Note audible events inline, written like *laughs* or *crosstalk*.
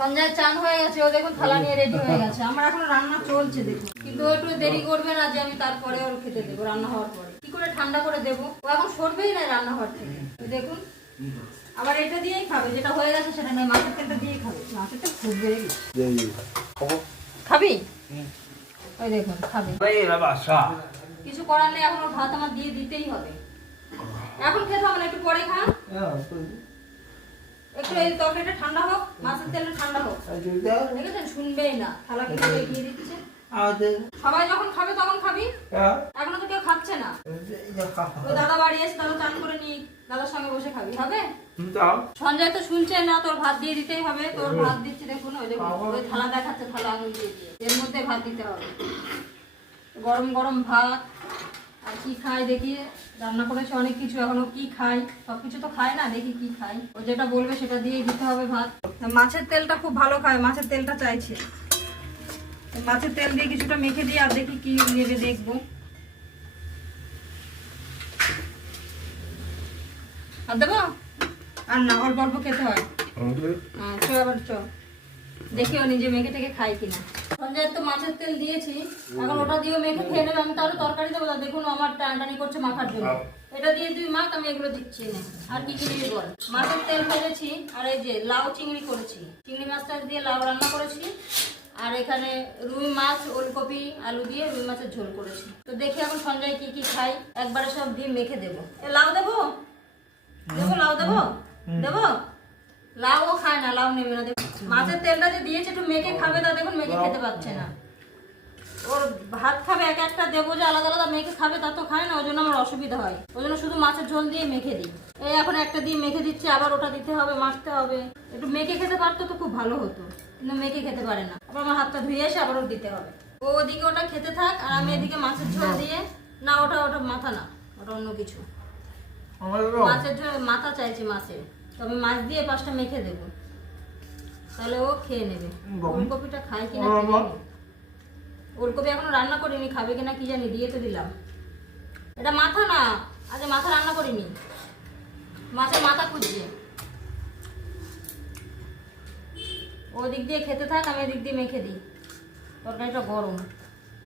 সঞ্জয় চান হয়ে গেছে ও দেখুন থালা নিয়ে রেডি হয়ে *laughs* গেছে। আমার এখন রান্না চলছে দেখুন। কিন্তু একটু দেরি করবে না যে আমি তারপরে ওর খেতে দেবো রান্না হওয়ার পরে। কি করে ঠান্ডা করে দেবো? ও এখন সরবেই না রান্নাঘর থেকে। দেখুন আবার এটা দিয়েই খাবে যেটা হয়ে গেছে সেটা নয় মাছের তেলটা দিয়েই খাবে। মাছের তেল খুব বেড়ে গেছে। খাবি? ওই দেখুন খাবে। কিছু করার নেই এখন ভাত আমার দিয়ে দিতেই হবে। এখন খেতে হবে না একটু পরে খা একটু এই তরকারিটা ঠান্ডা হোক মাছের তেলটা ঠান্ডা হোক। দেখেছেন? শুনবেই না। থালা কিন্তু এগিয়ে দিচ্ছে। সবাই যখন খাবে তখন খাবি। এখনও তো কেউ খাচ্ছে না। দাদা বাড়ি এসে তাহলে চান করে নি দাদার সঙ্গে বসে খাবি হবে? সঞ্জয় তো শুনছে না তোর ভাত দিয়ে দিতেই হবে। তোর ভাত দিচ্ছি দেখুন ওই দেখুন ওই থালা দেখাচ্ছে থালা আঙুল দিয়ে দিয়ে। এর মধ্যে ভাত দিতে হবে। গরম গরম ভাত আর কি খাই দেখি রান্না করেছে অনেক কিছু এখনও কি খাই? সবকিছু তো খায় না দেখি কি খাই। ও যেটা বলবে সেটা দিয়েই দিতে হবে ভাত। মাছের তেলটা খুব ভালো খায় মাছের তেলটা চাইছে। মাছের তেল দিয়ে কিছুটা মেখে দিয়ে আর দেখি কি নেবে দেখব। আর দেবো? আর না অল্প অল্প খেতে হয়। হ্যাঁ চ আবার চ দেখি ও নিজে মেখে টেকে খাই কিনা। সঞ্জয় তো মাছের তেল দিয়েছি এখন ওটা দিয়েও মেখে খেয়ে নেবে। আমি তাহলে তরকারি দেবো দেখুন আমার টানটানি করছে মাখার জন্য। এটা দিয়ে তুই মাখ আমি এগুলো দিচ্ছি না। আর কি কি দিবি বল? মাছের তেল ভেজেছি আর এই যে লাউ চিংড়ি করেছি। চিংড়ি মাছটা দিয়ে লাউ রান্না করেছি। আর এখানে রুই মাছ ওলকপি আলু দিয়ে রুই মাছের ঝোল করেছি। তো দেখি এখন সঞ্জয় কি কি খাই একবারে সব দিয়ে মেখে দেবো। এ লাউ দেবো? দেবো লাউ দেবো? দেবো? লাউ ও খায় না লাউ নেবে না। মাছের তেলটা যে দিয়েছে একটু মেখে খাবে তা দেখুন মেখে খেতে পাচ্ছে না। ওর ভাত খাবে এক একটা দেবো যে আলাদা আলাদা মেখে খাবে তা তো খায় না ওই জন্য আমার অসুবিধা হয়। ওই জন্য শুধু মাছের ঝোল দিয়ে মেখে দিই। এই এখন একটা দিয়ে মেখে দিচ্ছি আবার ওটা দিতে হবে মাখতে হবে। একটু মেখে খেতে পারতো তো খুব ভালো হতো কিন্তু মেখে খেতে পারে না। আবার আমার হাতটা ধুয়ে এসে আবার ওর দিতে হবে। ও ওদিকে ওটা খেতে থাক আর আমি এদিকে মাছের ঝোল দিয়ে না ওটা ওটা মাথা না ওটা অন্য কিছু। মাছের ঝোল মাথা চাইছি মাছের। তো আমি মাছ দিয়ে পাঁচটা মেখে দেবো। তাহলে ও খেয়ে নেবে। ওলকপিটা খায় কিনা। ওলকপি এখনও রান্না করিনি খাবে কিনা কি জানি দিয়ে তো দিলাম। এটা মাথা না আজ মাথা রান্না করিনি। মাছের মাথা খুঁজছে। ও দিক দিয়ে খেতে থাক আমি এদিক দিয়ে মেখে দিই। তরকারিটা গরম।